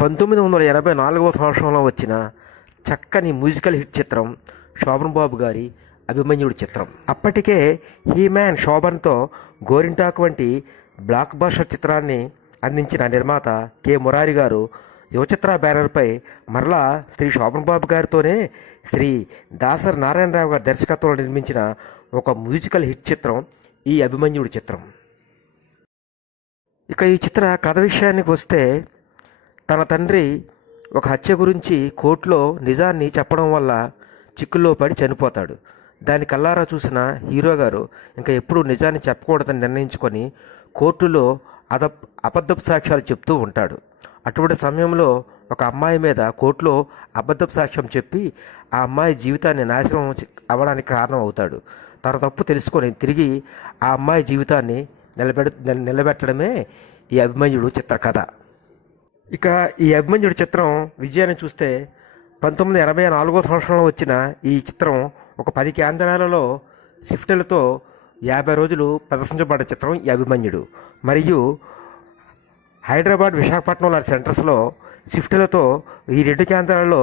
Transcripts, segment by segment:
పంతొమ్మిది వందల ఎనభై నాలుగవ సంవత్సరంలో వచ్చిన చక్కని మ్యూజికల్ హిట్ చిత్రం శోభన్ బాబు గారి అభిమన్యుడు చిత్రం. అప్పటికే హీ మ్యాన్ శోభన్తో గోరింటాకు వంటి బ్లాక్ బస్టర్ చిత్రాన్ని అందించిన నిర్మాత కె. మురారి గారు యువచిత్ర బ్యానర్పై మరలా శ్రీ శోభన్ బాబు గారితోనే శ్రీ దాసర్ నారాయణరావు గారి దర్శకత్వంలో నిర్మించిన ఒక మ్యూజికల్ హిట్ చిత్రం ఈ అభిమన్యుడి చిత్రం. ఇక ఈ చిత్ర కథ విషయానికి వస్తే తన తండ్రి ఒక హత్య గురించి కోర్టులో నిజాన్ని చెప్పడం వల్ల చిక్కుల్లో పడి చనిపోతాడు. దాని కల్లారా చూసిన హీరో గారు ఇంకా ఎప్పుడూ నిజాన్ని చెప్పకూడదని నిర్ణయించుకొని కోర్టులో అద అబద్ధపు సాక్ష్యాలు చెప్తూ ఉంటాడు. అటువంటి సమయంలో ఒక అమ్మాయి మీద కోర్టులో అబద్ధపు సాక్ష్యం చెప్పి ఆ అమ్మాయి జీవితాన్ని నాశనం అవ్వడానికి కారణం అవుతాడు తన తప్పు తెలుసుకొని తిరిగి ఆ అమ్మాయి జీవితాన్ని నిలబెడ నిలబెట్టడమే ఈ అభిమన్యుడు చిత్రకథ. ఇక ఈ అభిమన్యుడి చిత్రం విజయాన్ని చూస్తే పంతొమ్మిది ఎనభై నాలుగో సంవత్సరంలో వచ్చిన ఈ చిత్రం ఒక పది కేంద్రాలలో షిఫ్టులతో యాభై రోజులు ప్రదర్శించబడ్డ చిత్రం ఈ అభిమన్యుడు. మరియు హైదరాబాద్ విశాఖపట్నం లాంటి సెంటర్స్లో షిఫ్టులతో ఈ రెండు కేంద్రాలలో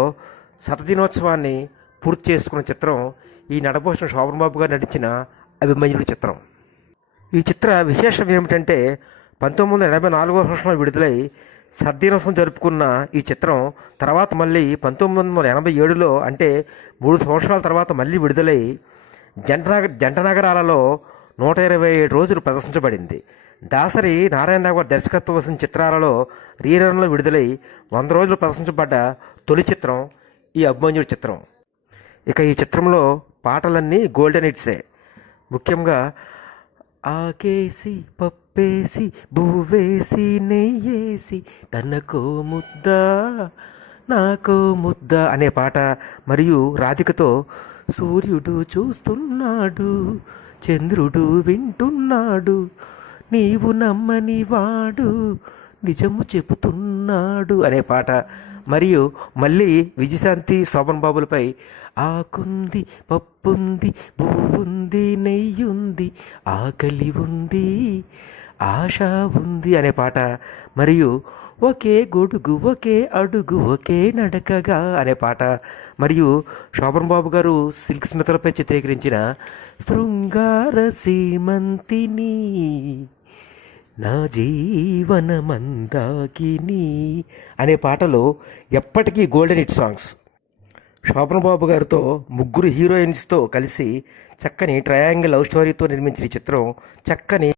శతదినోత్సవాన్ని పూర్తి చేసుకున్న చిత్రం ఈ నడపోసిన శోభన్ బాబు గారు నటించిన అభిమన్యుడి చిత్రం. ఈ చిత్ర విశేషం ఏమిటంటే పంతొమ్మిది వందల ఎనభై నాలుగో సంవత్సరంలో విడుదలై సద్దినోత్సవం జరుపుకున్న ఈ చిత్రం తర్వాత మళ్ళీ పంతొమ్మిది వందల ఎనభై ఏడులో అంటే మూడు సంవత్సరాల తర్వాత మళ్ళీ విడుదలై జంట నగ జంట నగరాలలో నూట ఇరవై ఏడు రోజులు ప్రదర్శించబడింది. దాసరి నారాయణరావు గారి దర్శకత్వం వచ్చిన చిత్రాలలో రీరన్లో విడుదలై వంద రోజులు ప్రదర్శించబడ్డ తొలి చిత్రం ఈ అభిమన్యుడి చిత్రం. ఇక ఈ చిత్రంలో పాటలన్నీ గోల్డెన్ హిట్సే. ముఖ్యంగా ఆకేసి ఉప్పేసి బువ్వేసి నెయ్యేసి తనకో ముద్ద నాకో ముద్ద అనే పాట మరియు రాధికతో సూర్యుడు చూస్తున్నాడు చంద్రుడు వింటున్నాడు నీవు నమ్మని వాడు నిజము చెబుతున్నాడు అనే పాట. మరియు మళ్ళీ విజయశాంతి శోభన్ బాబులపై ఆకుంది పప్పుంది పువ్వుంది నెయ్యుంది ఆకలి ఉంది ఆశ ఉంది అనే పాట. మరియు ఒకే గొడుగు ఒకే అడుగు ఒకే నడకగా అనే పాట. మరియు శోభన్ బాబు గారు సిల్క్ స్మితలపై చిత్రీకరించిన శృంగార సీమంతిని నా జీవన మందాకిని అనే పాటలో ఎప్పటికీ golden hit songs Shoban Babu గారితో ముగ్గురు హీరోయిన్స్తో కలిసి చక్కని ట్రయాంగిల్ లవ్ స్టోరీతో నిర్మించిన ఈ చిత్రం చక్కని